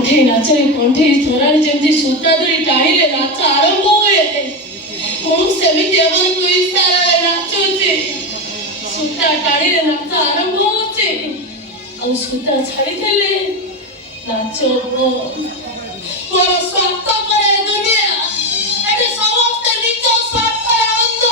ନାଚରେ କଣ୍ଠେଇ ସ୍ୱରାରେ ଯେମିତି ସୂତା ଧରି ଟାଣିଲେ ନାଚ ଆରମ୍ଭ ହୁଏ, ମୁଁ ସେମିତି ଏମାନଙ୍କୁ ଇଶାରାରେ ନାଚୁଛି। ସୂତା ଟାଣିଲେ ନାଚ ଆରମ୍ଭ ହଉଛି, ଆଉ ସୂତା ଛାଡ଼ିଦେଲେ ନାଚ ମୋର ସ୍ୱାର୍ଥ ପରେ ଦୁନିଆ, ଏଠି ସମସ୍ତେ ନିଜ ସ୍ୱାର୍ଥରେ ଅନ୍ଧ।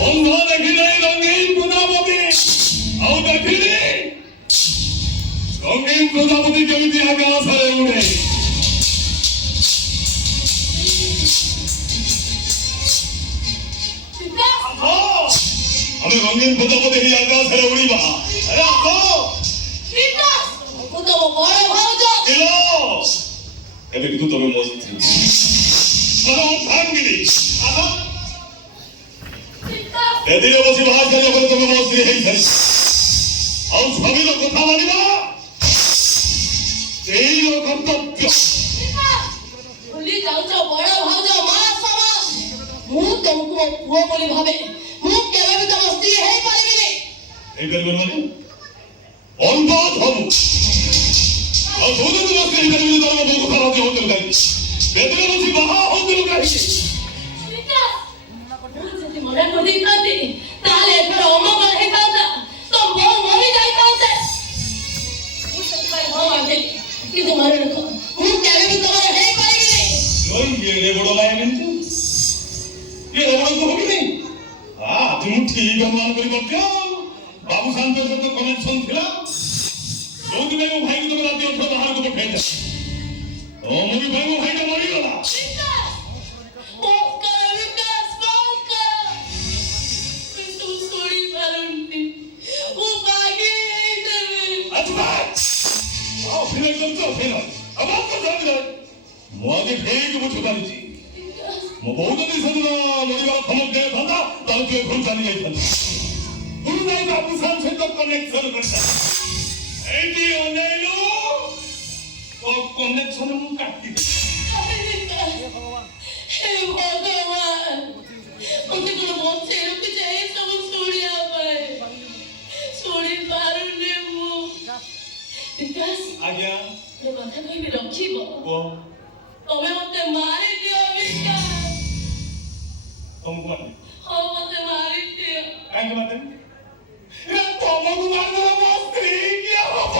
বন্ধ দেখিলে রঙিন প্রজাপতি ଆଉ ଦେଖିଲି ରଙ୍ଗୀନ ପ୍ରଜାପତି କେମିତି ଆକାଶରେ ଉଡ଼େ। ଆମେ ରଙ୍ଗୀନ ପ୍ରଜାପତି ହେଇ ଆକାଶରେ ଉଡ଼ିବା। ଏବେ କିନ୍ତୁ ତମେ ମୋ ସ୍ତ୍ରୀ এদিকে বসি ভাত খাইয়া বলে তুমি ମୋ ସ୍ତ୍ରୀ ହେଇସାରି ଆଉ ସ୍ୱାମୀର କଥା ମାନିବା ଏଇ କର୍ତ୍ତବ୍ୟ। ଭୁଲି ଯାଉଛ ବଡ଼ ଭାଉଜ ମା ସମାନ, ମୁଁ ତମକୁ ମୋ ପୁଅ ବୋଲି ଭାବେ, ମୁଁ କେବେ ବି ତମ ସ୍ତ୍ରୀ ହେଇପାରିବିନି। ହେଇପାରିବନି ମାନେ ଅନ୍ତ ସବୁ ଆଉ ଯୋଉ ଦିନ ସ୍ତ୍ରୀ ହେଇପାରିବିନି ତମ ବୋଉ କଥା ରାଜି ହଉଥିଲ କାହିଁକି? ଏଦିକେ ବସି ବାହା ହଉଥିଲ କାହିଁକି? ମନା କରିଦେଇଥାନ୍ତି ତାହେଲେ ଏଥର ଅମଙ୍ଗଳ ହେଇଥାନ୍ତା, ତ ବୋଉ ମରି ଯାଇଥାନ୍ତେ। ମୁଁ ସେଥିପାଇଁ ହଁ ମାରିଦେଲି, କିନ୍ତୁ ମନେ ରଖ ମୁଁ କେବେ ବି ତମର ହେଇପାରିବିନି। ଏଡ଼େ ବଡ଼ ଲାଇନ ଏଡ଼େ ବଡ଼ ହବି ନାହିଁ। ତୁମ ଠିକ ଅନୁମାନ କରିପାରୁଛ। ବାବୁ ଶାନ୍ତ ସହିତ କନେକ୍ସନ ଥିଲା, ଯୋଉଥିପାଇଁ ମୋ ଭାଇକୁ ତମେ ରାତି 8 ବାହାରକୁ ପଠେଇଛ। ମୋ ଭାଇ ମୋ ଭାଇଟା ମରିଗଲା। ମୁଁ ଆଜି ଠିକ ବୁଝିପାରିଛି, ମୋ ବୋଉ ଯଦି ସେଦିନ ମରିବାର ଧମକ ଦେଇଥାନ୍ତା ତାହେଲେ ତୁ ଘରୁ ଚାଲି ଯାଇଥାନ୍ତି। ତୁ ଯାଇ ବାବୁ ସାର୍ ସହିତ କନେକ୍ସନ କରିଥା। ଏଇଠି ଅନେଇଲୁ ତୋ କନେକ୍ସନ ମୁଁ କାଟିଦେବି। ହେ ଭଗବାନ, ମତେ କଣ ବଞ୍ଚେଇ ରଖିଛ ଏସବୁ ଶୁଣିବା ପାଇଁ? ଶୁଣି ପାରୁନି ମୁଁ। ବିକାଶ, ଆଜ୍ଞା କଥା କହିବି ରଖିବ? ତମେ ମତେ ମାରିଦିଅ ବିକାଶ। ତମକୁ ମାରି? ହଁ ମତେ ମାରିଦିଅ। କାହିଁକି ମାରିଦେବି? ତମକୁ ମାରିଦେଲେ ମୋ ସ୍ତ୍ରୀ କିଏ ହବ?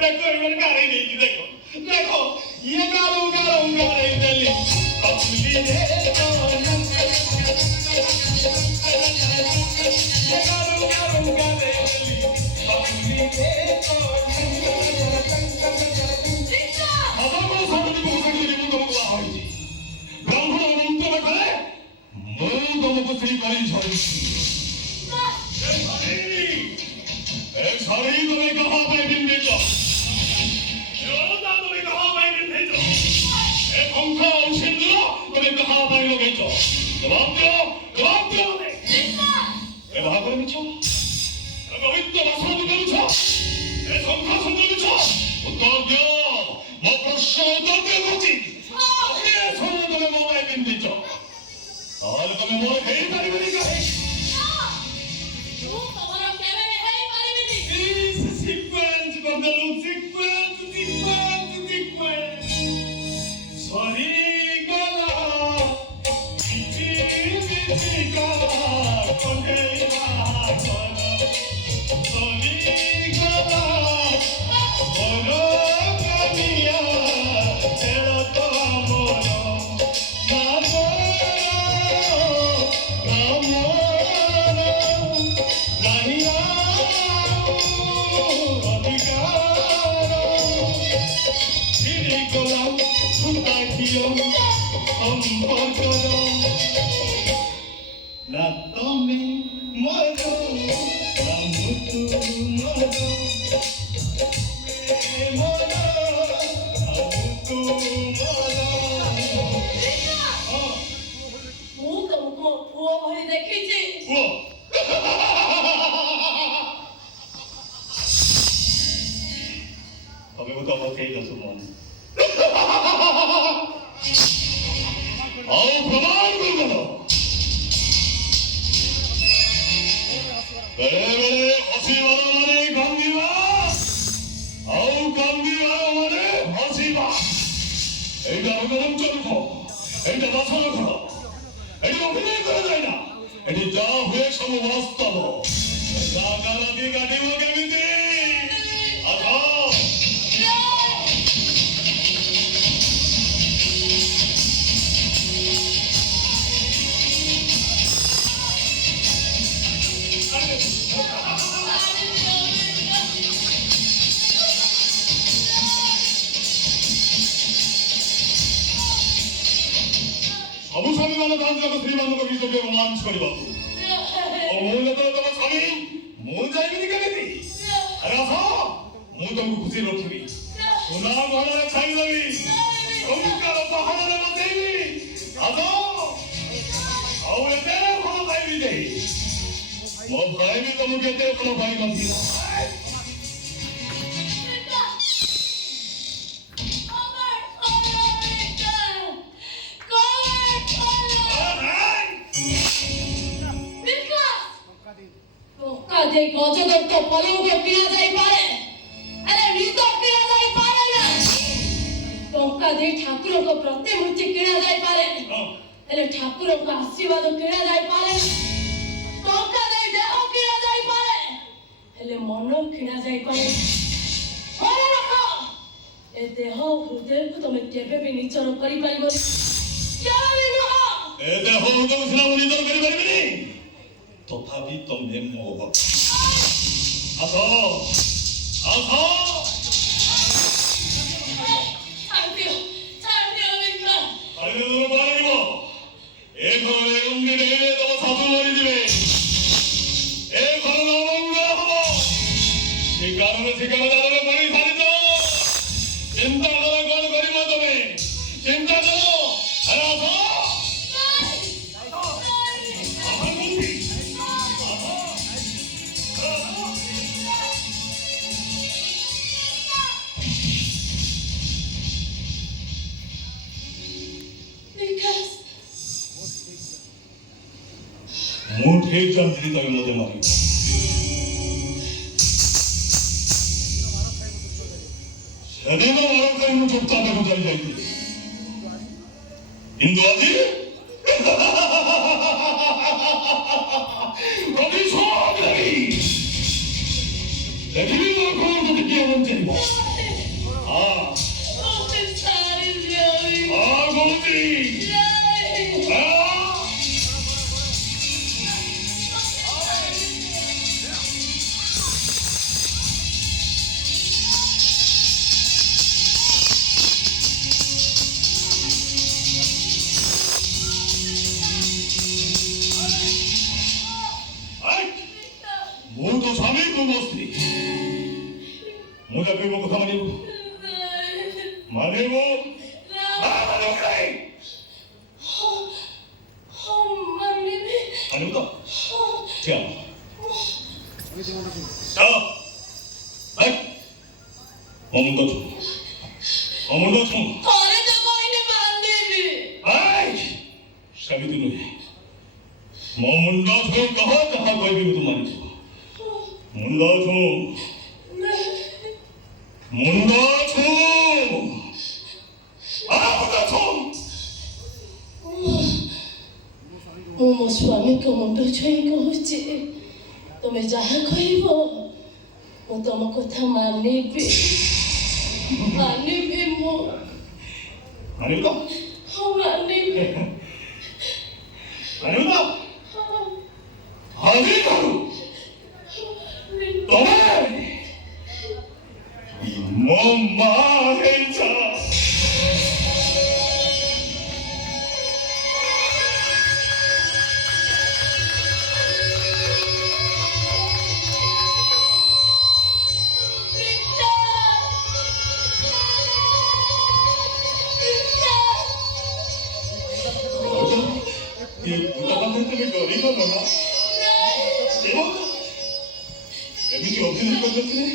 ଦେଖ ଏମାନେ ଗାରେଇ ଦେଇଛି। ଦେଖ ଇଏ ଗାରେଇ ଦେଲି। ଆଉ ପ୍ରମାଣ କରିଦେଲ। করা এটি অভিনয় করা যায় না এটি যা হয়ে সব বাস্তব জাগারা দিয়ে কাটিব কেমিতি আসো ସବୁ ସ୍ୱାମୀମାନେ ଥାନ୍ତି ତାଙ୍କ ସ୍ତ୍ରୀମାନଙ୍କ ଭିତରକୁ ରୋମାଞ୍ଚ କରିବାକୁ ଆଉ ମୁଁ ଯେତେବେଳେ ତମ ସ୍ୱାମୀ ମୁଁ ଯାଇବିନି କେମିତି ଆରେ ଆସ ମୁଁ ତମକୁ ଖୁସି ରଖିବି ସୁନା ଘରରେ ଖାଇଦେବି ସଂସ୍କାର ପାହାଡ଼ରେ ବସେଇବି ଆସ ଆଉ ଏତେ ଭଲ ପାଇବି ଯେ ମୋ ଭାଇ ବି ତମକୁ ଏତେ ଭଲ ପାଇନଥିଲା যে গজদত্ত পলঙ্কে কিনা যাই পারে আরে মৃত কিনা যাই পারে না টঙ্কা দিয়ে ঠাকুরଙ୍କ ପ୍ରତିମୂର୍ତ୍ତି କିଣା ଯାଇ ପାରେ ହେଲେ ଠାକୁରଙ୍କ ଆଶୀର୍ବାଦ କିଣା ଯାଇ ପାରେ ଟଙ୍କା ଦେଇ ଦେହ କିଣା ଯାଇ ପାରେ ହେଲେ ମନ କିଣା ଯାଇ ପାରେ ମନେ ରଖ ଏ ଦେହ ହୃଦୟକୁ ତମେ କେବେ ବି ନିଜର କରିପାରିବନି କେବେ ବି ନୁହଁ ଏ ଦେହ ହୃଦୟକୁ ସିନା ମୁଁ ନିଜର କରିପାରିବିନି ତଥାପି ତମେ ମୋ ଆସ ଆସ ଛାଡ଼ିଦିଅ ମିତ୍ର ଆରେ ଦୂର ପଳାଇଯିବ ଏ ଘରରେ ଗୁଣ୍ଡିରେ ତମ ଶାଶୁ ମରିଯିବେ ଏ ଘର ଅମଙ୍ଗଳ ହବ ଶିକାରରେ ଶିକାର ଜାଲରେ ପଡ଼ି ସାରିଛ ଚିନ୍ତା କର କଣ କରିବ ତମେ ଚିନ୍ତା କର ଆରେ ଆସ ମୁଁ ଠିକ୍ ଜାଣିଥିଲି ତମେ ମୋତେ ମାରିବ ସେଦିନ ମାରକାରୀ ମୁଁ ଚୁପ୍ ଚାପକୁ ଚାଲି ଯାଇଥିଲି କିନ୍ତୁ ଆଜି ପ୍ରତିଶୋଧ ନେବି ଦେଖିବି ମୋର କଣ ଯଦି କିଏ ବଞ୍ଚେଇବ କହୁଛି ମୁଁ ତ ସ୍ୱାମୀ ତୁ ମୋ ସ୍ତ୍ରୀ ମୁଁ ଯାହା କହିବ କଥା ମାନିବୁ ମାନିବୁ ମାନିବୁ ତ ଠିଆ ମୋ ମୁଣ୍ଡ ଛୁଁ ସେମିତି ନୁହେଁ ମୋ ମୁଣ୍ଡ ଛୁଇଁ କହ ଯାହା କହିବି ତୁ ମାନିବୁ ମୁଣ୍ଡ ଛୁଁ ମୁଣ୍ଡ ଛୁଁ ମୁଁ ମୋ ସ୍ୱାମୀଙ୍କ ମୁଣ୍ଡ ଛୁଇଁ କହୁଛି ତମେ ଯାହା କହିବ ମୁଁ ତମ କଥା ମାନିବି ମୁଁ ମାନିବୁ ତ ହଁ ମାନିବି ମାନିବୁ ତ ଆଜିଠାରୁ ତମେ ମୋ ମା ହେଇଛ তুমি ডরিব না ଏମିତି ଅଭିନୟ କରିଦେଇଥିଲେ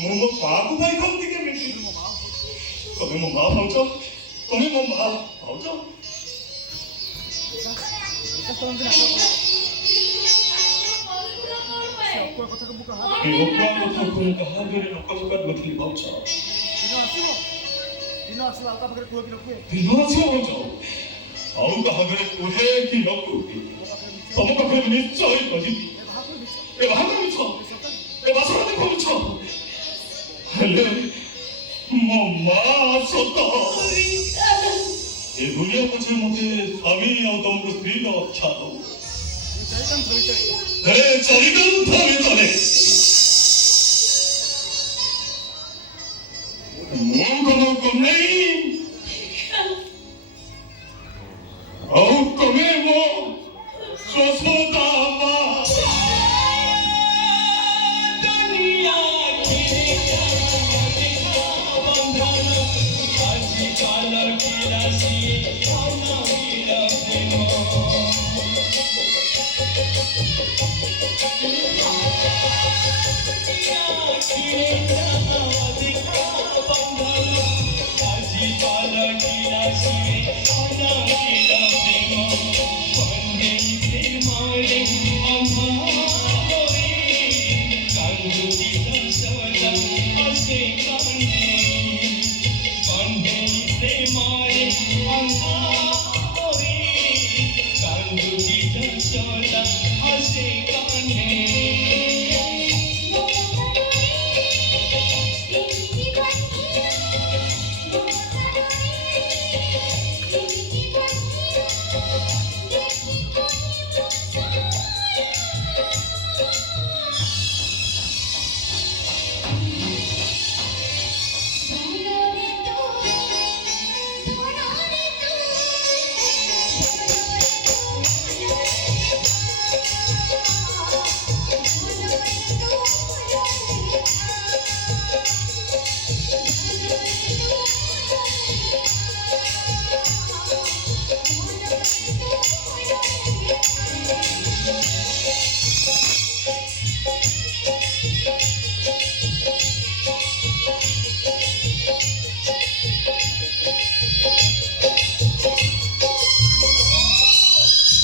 ମୁଁ ମୋ ମାଆକୁ ପାଇଥାନ୍ତି କେମିତି ତମେ ମୋ ମା ଭାଉଛ ତମେ ମୋ ମା ଭାଉଛ ଅକୁଆ କଥାକୁ ମୁଁ କାହା ଆଗରେ ଲୋକ ସକାଳ ନଥିଲି ଭାଉଛ ଦିନ ଆସିବ ଭାଉଛ ଆଉ କାହାଘରେ କୁହେ କି ନ କୁହେ ତମ ପାଖରେ ନିଶ୍ଚୟ କହିବି ଏ ବାହାଘର ମିଛ ଏ ବାସନା ଦେଖ ମିଛ ହେଲେ ମୋ ମା ସତ ଏ ଦୁନିଆ ପଛରେ ମତେ ସ୍ୱାମୀ ଆଉ ତମକୁ ସ୍ତ୍ରୀର ଆଖ୍ୟା ଦଉ ହେଲେ ଚାରିଗ୍ରନ୍ଥ ଭିତରେ ମୁଁ ତମ କନ୍ୟା